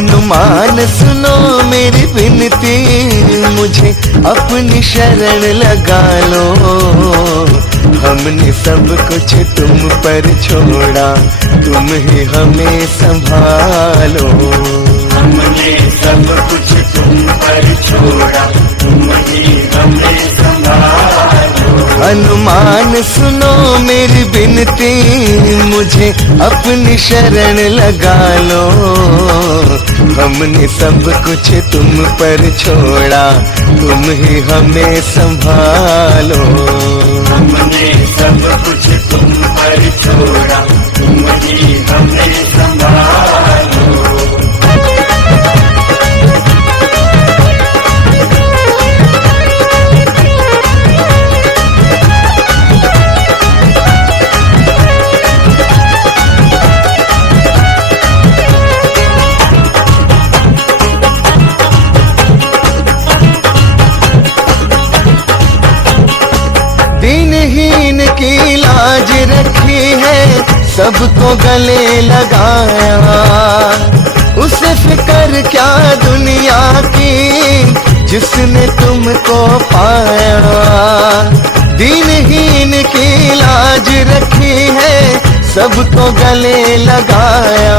हनुमान सुनो मेरी विनती, मुझे अपनी शरण लगा लो। हमने सब कुछ तुम पर छोड़ा, तुम ही हमें संभालो। हमने सब कुछ तुम पर छोड़ा, तुम ही हमें संभालो। हनुमान सुनो मेरी विनती, मुझे अपनी शरण लगा लो। हमने सब कुछ तुम पर छोड़ा, तुम ही हमें संभालो। हमने सब कुछ तुम पर छोड़ा, तुम ही हमें संभालो। दीनहीन की लाज रखी है, सबको गले लगाया। उसे फिक्र क्या दुनिया की, जिसने तुमको पाया। दीनहीन की लाज रखी है, सबको गले लगाया।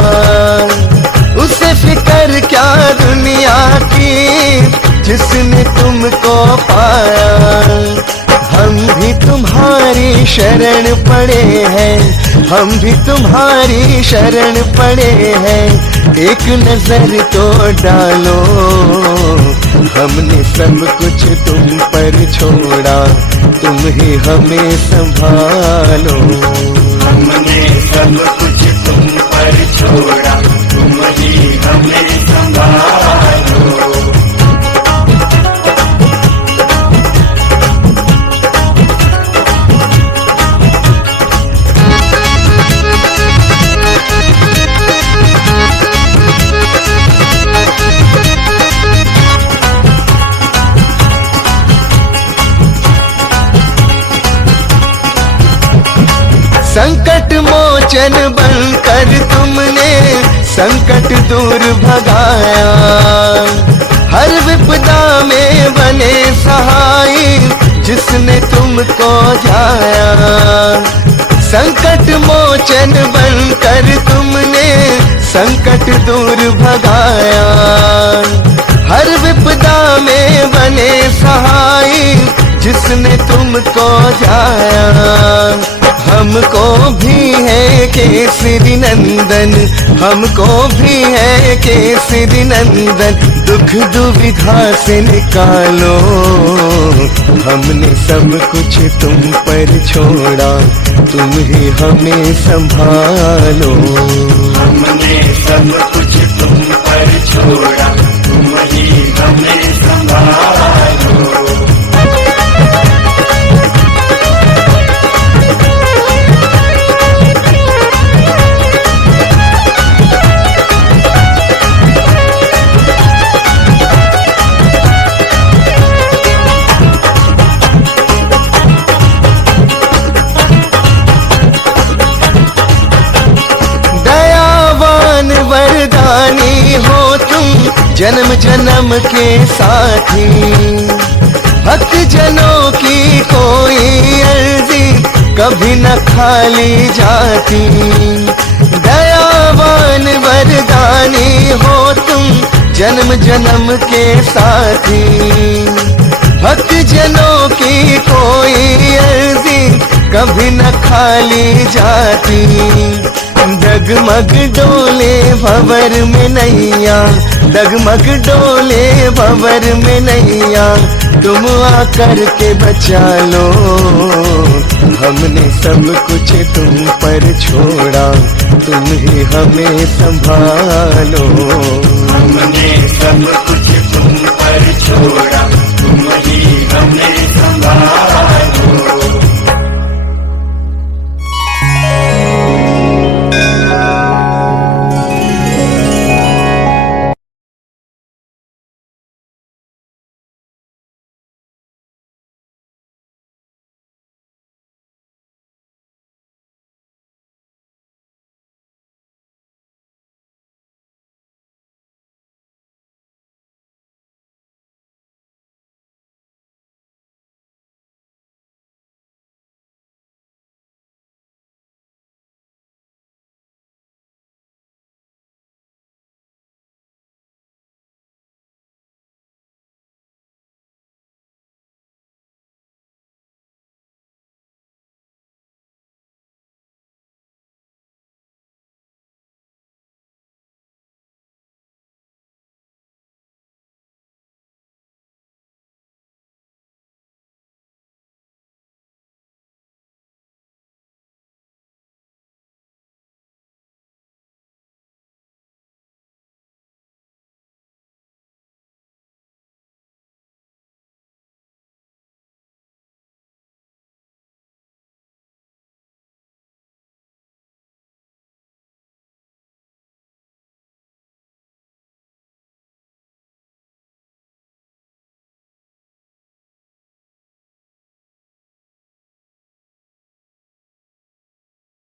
उसे फिक्र क्या दुनिया की, जिसने तुमको पाया। हम भी तुम्हारी शरण पड़े हैं, हम भी तुम्हारी शरण पड़े हैं। एक नजर तो डालो, हमने सब कुछ तुम पर छोड़ा, तुम ही हमें संभालो। हमने सब कुछ तुम पर छोड़ा, तुम ही हमें संभालो। संकट मोचन बनकर तुमने संकट दूर भगाया। हर विपदा में बने सहाय, जिसने तुमको जाया। संकट मोचन बनकर तुमने संकट दूर भगाया। हर विपदा में बने सहाय, जिसने तुमको जाया। हमको भी है केसरी नंदन, हमको भी है केसरी नंदन। दुख दुविधा से निकालो, हमने सब कुछ तुम पर छोड़ा, तुम ही हमें संभालो। हमने सब कुछ तुम पर छोड़ा, तुम ही हमें संभालो। वरदानी हो तुम जन्म जन्म के साथी। भक्त जनों की कोई अर्जी कभी न खाली जाती। दयावान वरदानी हो तुम जन्म जन्म के साथी। भक्त जनों की कोई अर्जी कभी न खाली जाती। डगमग डोले भंवर में नैया, डगमग डोले भंवर में नैया। तुम आकर के बचा लो, हमने सब कुछ तुम पर छोड़ा, तुम ही हमें संभालो। हमने सब कुछ तुम पर छोड़ा, तुम